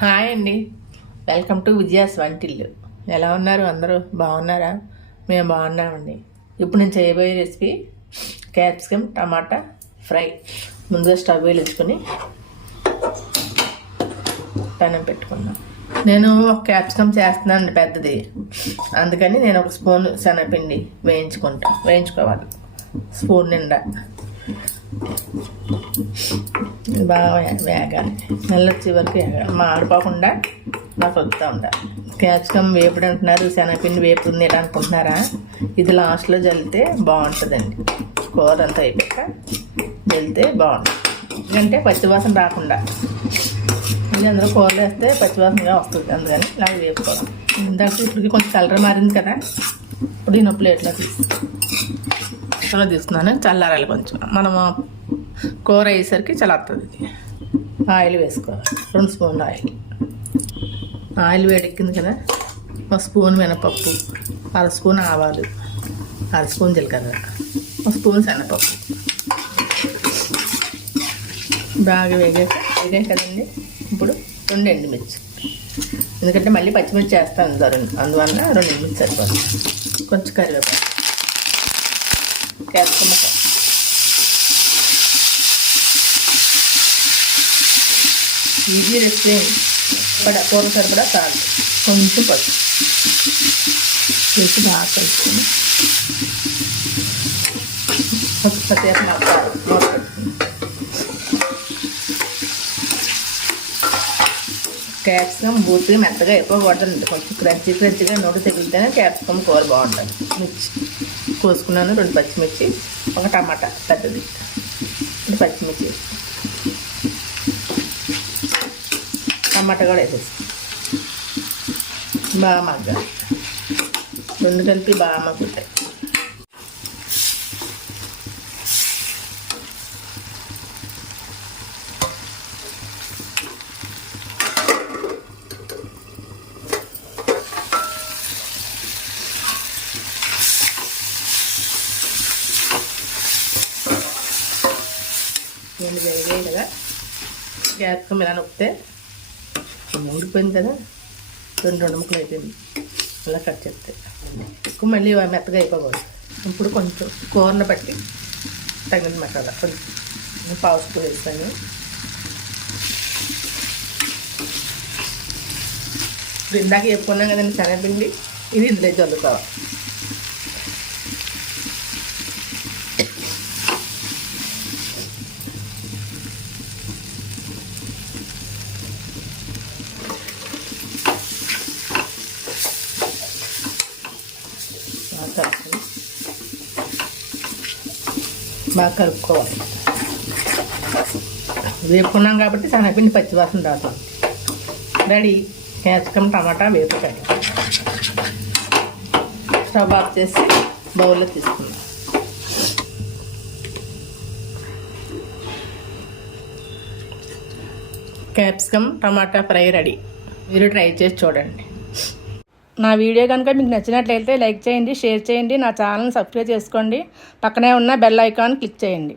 Hi అండి, welcome to Vijaya's వంటిల్లు. ఎలా ఉన్నారు? అందరూ బాగున్నారా? మేము బాగున్నామండి. ఇప్పుడు నేను చేయబోయే రెసిపీ క్యాప్సికమ్ టమాటా ఫ్రై. ముందుగా స్టవ్ వెలిగించుకొని పెనం పెట్టుకున్నాను. నేను ఒక క్యాప్సికమ్ చేస్తున్నాను పెద్దది, అందుకని నేను ఒక స్పూన్ శనగపిండి వేయించుకోవాలి. స్పూన్ నిండా బాగా వేగాలి, నల్లొచ్చే వరకు వేగాలి. మాడిపోకుండా నాకు వస్తూ ఉండాలి. క్యాప్సికమ్ వేపుడు అంటున్నారు, శనగపిండి వేపుడు అనుకుంటున్నారా? ఇది లాస్ట్లో చల్లితే బాగుంటుందండి. కూర అంతా అయిపోయాక వెళ్తే బాగుంటుంది, ఎందుకంటే పచ్చివాసన రాకుండా. ఇది అందులో కూరలు వేస్తే పచ్చివాసనగా వస్తుంది, అందుకని ఇలా వేపుకోవాలి. ఇందాక ఇప్పటికి కొంచెం కలర్ మారింది కదా, ఇప్పుడు ఈ ప్లేట్లో తీసుకున్నాను. చల్లారాలి కొంచెం, మనము కూర అయ్యేసరికి చల్లారుతుంది. ఆయిల్ వేసుకోవాలి, 2 స్పూన్లు ఆయిల్ వేడెక్కింది కదా, 1 స్పూన్ మినపప్పు, 1/2 స్పూన్ ఆవాలు, 1/2 స్పూన్ జీలకర్ర, 1 స్పూన్ శనగపప్పు బాగా వేగాయి కదండి. ఇప్పుడు 2 ఎండుమిర్చి, ఎందుకంటే మళ్ళీ పచ్చిమిర్చి చేస్తాను అందువల్ల 2 ఎండుమిర్చి సరిపోతుంది. కొంచెం కరివేపాకు, క్యాప్సికమ్ ఈజీ రెసిపీ. కూర సరిపడా చాలు, కొంచెం పసుపు వేసి బాగా కలుపుకొని కొద్దిసేపు మూత పెట్టుకుని. క్యాప్సికమ్ పూర్తిగా మెత్తగా అయిపోకూడదండి, కొంచెం క్రంచీగా నోటు తగిలితేనే క్యాప్సికమ్ కూర బాగుంటుంది. మిర్చి కోసుకున్నాను, 2 పచ్చిమిర్చి, 1 టమాటా పెద్దది, 2 పచ్చిమిర్చి, టమాటా కూడా వేసేసి బాగా మగ్గాలి. 2 కలిపి బాగా మగ్గుతాయి. నేను వేగాయి కదా, క్యాప్సికమ్ ఇలా నొక్కితే ఊడిపోయింది కదా, 2 ముక్కలు అయిపోయింది. అలా కట్ చేస్తే ఎక్కువ మళ్ళీ మెత్తగా అయిపోకూడదు. ఇప్పుడు కొంచెం కూరను బట్టి తగిన మసాలా కొంచెం 1/2 స్పూన్ వేస్తాను. ఇప్పుడు ఇందాక వేపుకున్నాం కదండి శనగపిండి, ఇది ఇందులో చల్లుకోవాలి. బాగా కలుపుకోవాలి. వేపుకున్నాం కాబట్టి శనగపిండి పచ్చివాసన రాదు. రెడీ క్యాప్సికమ్ టమాటా వేపుకాయ. స్టవ్ ఆఫ్ చేసి బౌల్లో తీసుకుందాం. Capsicum tomato fry ready. మీరు ట్రై చేసి చూడండి. నా వీడియో కనుక మీకు నచ్చినట్లయితే లైక్ చేయండి, షేర్ చేయండి, నా ఛానల్ని సబ్స్క్రైబ్ చేసుకోండి, పక్కనే ఉన్న బెల్ ఐకాన్ క్లిక్ చేయండి.